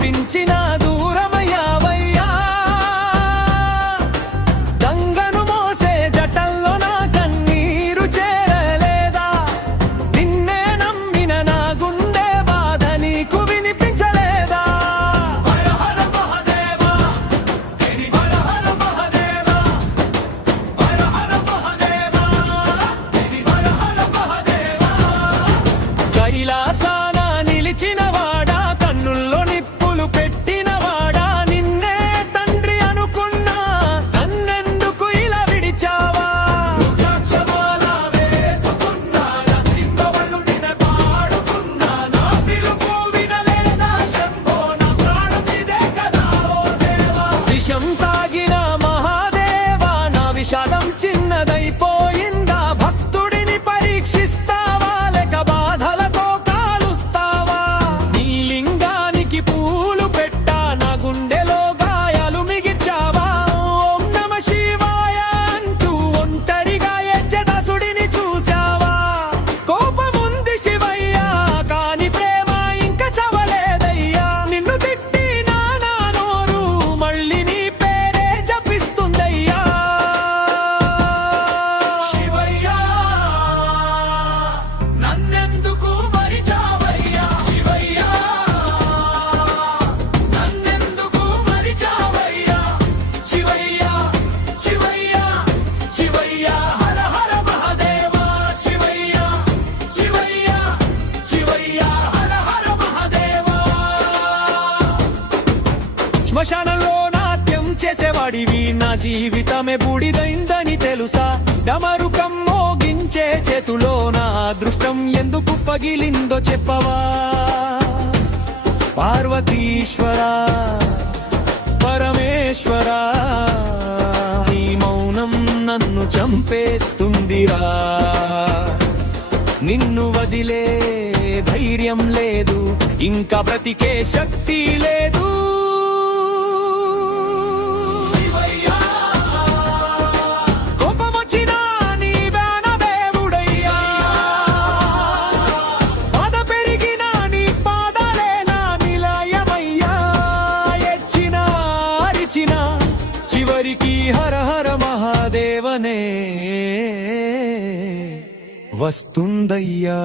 శపించిన దూరమయ్యావయ్యా గంగను మోసే జటల్లో నా కన్నీరు చేరలేదా నిన్నే నమ్మిన నా గుండె బాధ నీకు వినిపించలేదా హర హర మహాదేవా హర హర మహాదేవా హర హర మహాదేవా హర హర మహాదేవా కైలాసాన నిలిచినవాడా కన్నుల్లో నిప్పులు పెట్టినవాడా నిన్నే తండ్రి అనుకున్నా నన్నెందుకు ఇలా విడిచావా రుద్రాక్షమాల వేసుకున్నా రింగవళ్ళు నిన్నే పాడుకున్నా నా పిలుపు వినలేదా శంభో నా ప్రాణం ఇదే కదా ఓ దేవా విషం తాగిన మహాదేవా నా విషాదం చిన్నదైపోయిందా భక్తుడిని పరీక్షిస్తావా లేక బాధలతో కాలుస్తావా నీ లింగానికి పూలు పెట్టా నా గుండెలో గాయాలు మిగిచావా ఓం నమ శివాయ అంటూ ఒంటరిగా యజ్జదాసుడిని చూశావా కోపముంది శివయ్యా కాని ప్రేమ ఇంకా చవలేదయ్యా నిన్ను తిట్టి నా నోరు మళ్ళీ నీ పేరే జపిస్తుందయ్యా శివయ్యా నన్నెందుకు మరిచావయ్యా శివయ్యా నన్నెందుకు మరిచావయ్యా శివయ్యా శివయ్యా శివయ్యా హర హర మహాదేవా శివయ్యా శివయ్యా శివయ్యా హర హర మహాదేవా శ్మశానంలో నాట్యం చేసేవాడివి నా జీవితమే బూడిదైందని తెలుసా డమరుకం మోగించే చేతులో నా అదృష్టం ఎందుకు పగిలిందో చెప్పవా పార్వతీశ్వరా పరమేశ్వరా నీ మౌనం నన్ను చంపేస్తుందిరా నిన్ను వదిలే ధైర్యం లేదు ఇంకా బ్రతికే శక్తి లేదు శివయ్యా కోపమొచ్చినా నీవేన దేవుడయ్యా బాధ పెరిగినా నీ పాదాలే నా నిలయమయ్యా ఎచ్చినా అరిచినా చివరికి హర హర మహాదేవనే వస్తుందయ్యా